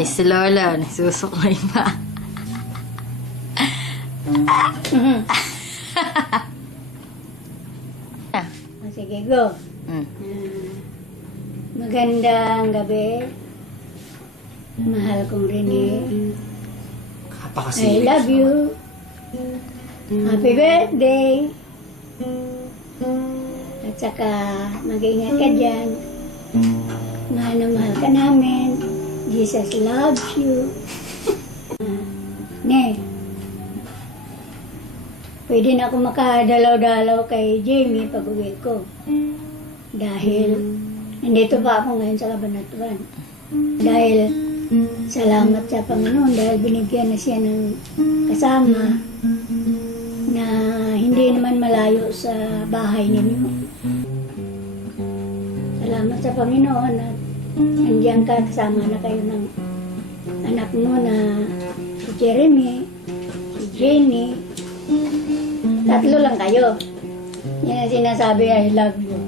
Ay, si Lola, nagsusuklay pa. Sige, go. Magandang gabi. Mahal kong Rene. I love you. Happy birthday. At saka, mag-ingat ka dyan. Mahal na mahal ka namin. Jesus loves you. Ne, pwede na ako makadalaw-dalaw kay Jamie pag uwi ko. Dahil, nandito pa ako ngayon sa Kabanatuan. Dahil, salamat sa Panginoon dahil binigyan na siya ng kasama na hindi naman malayo sa bahay ninyo. Salamat sa Panginoon at nandiyan ka, kasama na kayo ng anak mo na si Jeremy, si Jenny. Tatlo lang kayo. Yan ang sinasabi, I love you.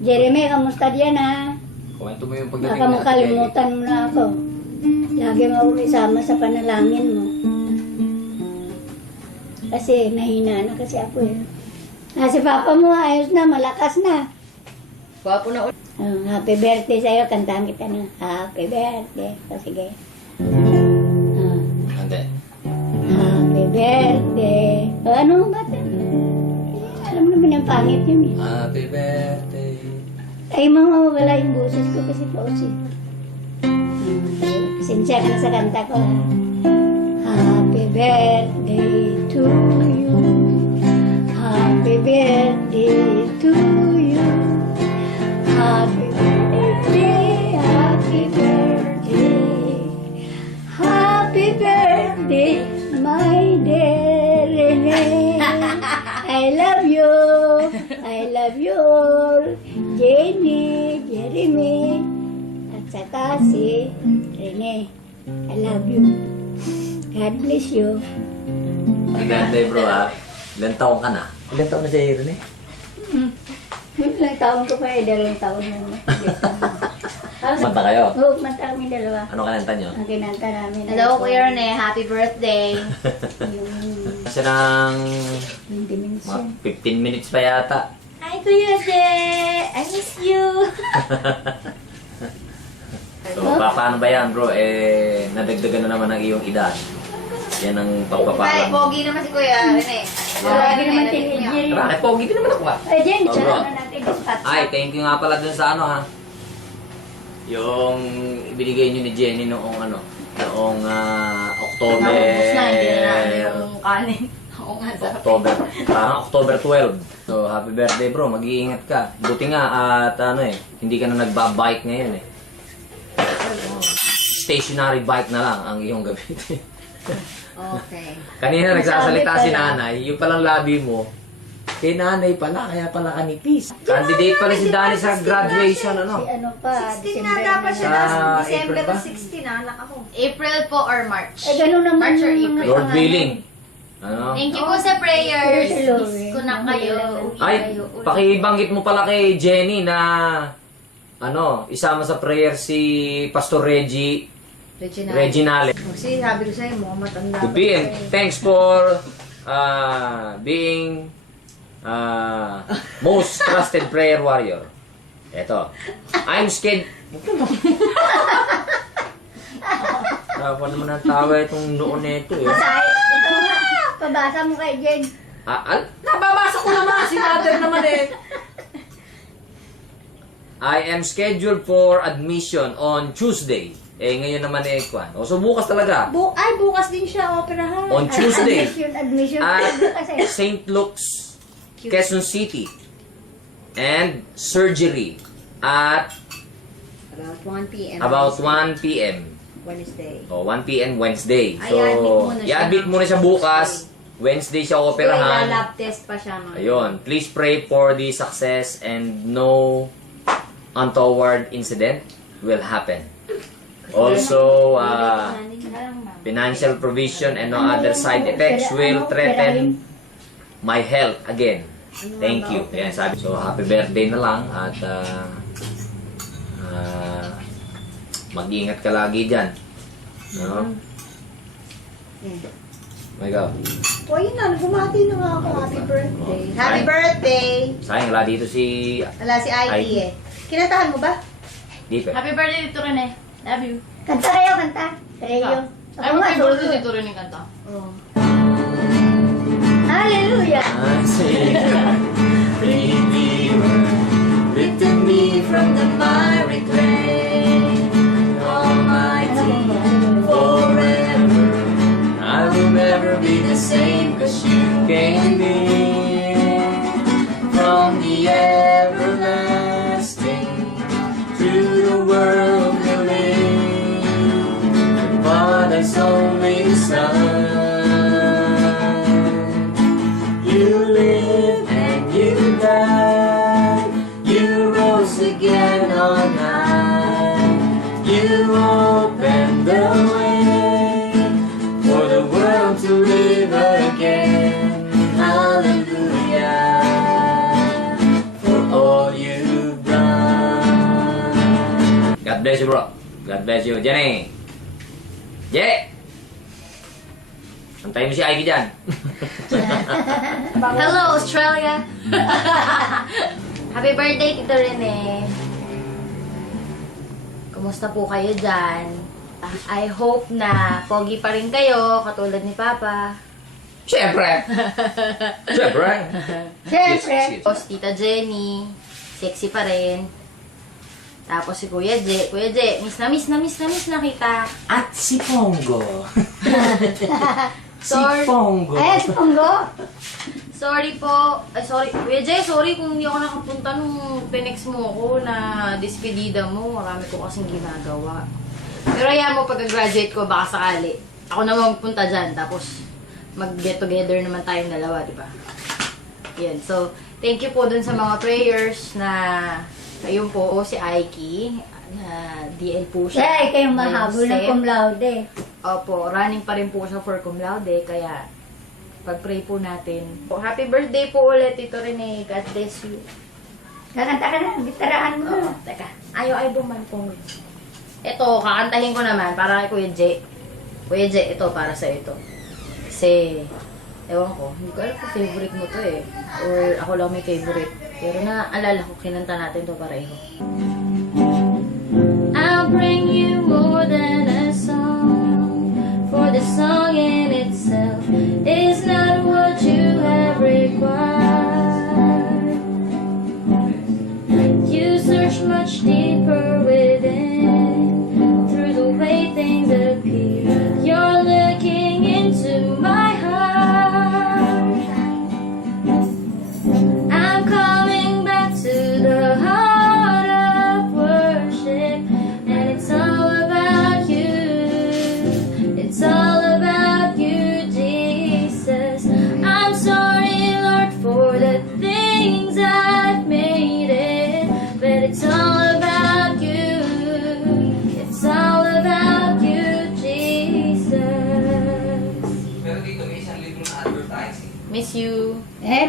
Jeremy, kamusta diyan ha? Kwento mo yung pagdating Baka makalimutan mo na ako. Lagi mo ako isama sa panalangin mo. Kasi mahina na kasi ako eh. Si Papa mo ayos na, malakas na. Gwapo na ulit. Happy birthday sa'yo, kantahan kita na. Happy birthday. Sige. Hindi. Happy birthday. Ano ba ito? Alam naman yung pangit yun eh. Happy birthday. Ay, mawawala yung boses ko kasi pausi. Pasensya ka na sa kanta ko ha. Happy birthday to you. Happy birthday to you. Happy birthday, happy birthday. Happy birthday, my dear Rene. I love you. I love you all. Jenny, Jeremy, at saka si Rene. I love you. God bless you. Happy birthday bro ha. Ilan taong ka na? Ilan taong na si Aaron eh? Ilang taon ko pa eh, 2 taon na. Manta kayo? Oo, manta kami dalawa. Ano kananta nyo? Ang kinanta namin. Hello, Kuya Rene. Happy birthday. Yung Kasi ng 20 minutes mga yan. 15 minutes pa yata. Hi, Kuya Je. I miss you. So paano ba yan bro? Nadagdagan na naman ang iyong edad. Yan ang Ay, pagpapalang. pogi naman si Kuya Rene. Lagi naman teenager. Bakit pogi din naman ako ha? Ay, Jen, Oh, bro. tsara na natin. Dispatch. Ay, thank you nga pala dun sa ano ha. Yung ibinigay nyo ni Jenny noong noong October. Naubos na, hindi na namin yung kanin. Oo nga, sarap. October. Parang October 12. So, happy birthday bro. Mag-iingat ka. Buti nga at hindi ka na nagbabike ngayon eh. Stationary bike na lang ang iyong gamitin. Okay. Kanina nagsasalita Sabi si pala. nanay, yung palang labi mo, kay nanay pala, kaya pala kanipis. Candidate pala si Danny sa graduation, Si ano pa, 16 December na dapat siya Sa na. December ba? 16 anak ako. April po or March. Eh, gano'n naman March or yung April. mga Lord pangalan. willing. Ano? Thank you po sa prayers. Pero si Lord, Miss ko na kayo. Uwi Ay, kayo ulit. pakibanggit mo pala kay Jenny na isama sa prayer si Pastor Reginale. Kasi sabi ko sa'yo, mukhang matanda. To be and thanks for being most trusted prayer warrior. Eto. I'm scared. Tawa naman ang tawa itong noon nito eh. Say, ito nga, pabasa mo kay Jen. Nababasa ko naman si mother naman eh. I am scheduled for admission on Tuesday. Ngayon naman kwan. So bukas talaga. Ay, bukas din siya operahan. On Tuesday. Admission. At Kasi, St. Luke's, Quezon City. And surgery at About 1 p.m. about 1 p.m. Wednesday. 1 p.m. Wednesday. Ay, So, i-admit muna siya i-admit ng muna siya bukas. Wednesday. Wednesday siya Pero operahan. lab test pa siya. Ayun. Please pray for the success and no untoward incident will happen. Also, financial provision and no other side effects will threaten my health again. Thank you. Ayan, sabi. So, happy birthday na lang at Mag-iingat ka lagi dyan. No? Ikaw. O, yun na. Bumati na nga ako. Happy birthday. Happy Ay. birthday! Sayang, wala dito si... Wala si Ike Ike. eh. Kinatahan mo ba? Dipe. Happy birthday dito rin eh. Love you. Kanta kayo, kanta. Kayo. Ay, Ako nga, happy birthday solo. dito rin yung kanta. Oo. Hallelujah. Redeemer, lifted me from the miry clay. Almighty, forever, I will never be the same, 'cause you came in from the everlasting to the world we live. Father's only Son. You live and you died. You rose again on high. You opened the way for the world to live again. Hallelujah for all you've done. God bless you, bro. God bless you. Jenny! Jenny! Antayin mo si Ivy dyan. Hello, Australia! Happy birthday, Tito Rene! Kumusta po kayo dyan? I hope na pogi pa rin kayo, katulad ni Papa. Siyempre! Siyempre! Siyempre. Tapos Tita Jenny, sexy pa rin. Tapos si Kuya J. Kuya J, miss na kita. At si Pongo. Sorry. Pongo. Ayan, si Pongo. Sorry po. Ay, sorry. Kuya Jay, sorry kung hindi ako nakapunta nung pinex mo ako na despedida mo. Marami ko kasing ginagawa. Pero ayan mo, pagka-graduate ko, baka sakali. Ako na magpunta dyan. Tapos, mag-get together naman tayong dalawa, di ba? Yan. So, thank you po dun sa mga prayers na ayun po, si Aiki, na DL po siya. Siya ay kayong Ngayong mahabol ng SEP. cum laude. Opo, running pa rin po siya for cum laude, kaya pag-pray po natin. Happy birthday po ulit, Tito Rene. God bless you. Kakanta ka na, bitaraan mo Oo, na. teka. Ayaw bumantong. Ito, kakantahin ko naman para kay Kuya J. Kuya J, ito para sa ito. Kasi, ewan ko, hindi ko alam kung favorite mo to eh. Or ako lang may favorite. Pero naalala ko, kinanta natin to pareho. I'll bring you more than a song, for the song in itself is not what you have required. You search much deeper within, through the way things appear. You're looking into my heart. I'm coming back to the heart of worship, and it's all about you. It's all about you, Jesus. I'm sorry, Lord, for the things I've made it, but it's all about you. It's all about you, Jesus. Pero dito may isang librong advertising. Miss you. Eh,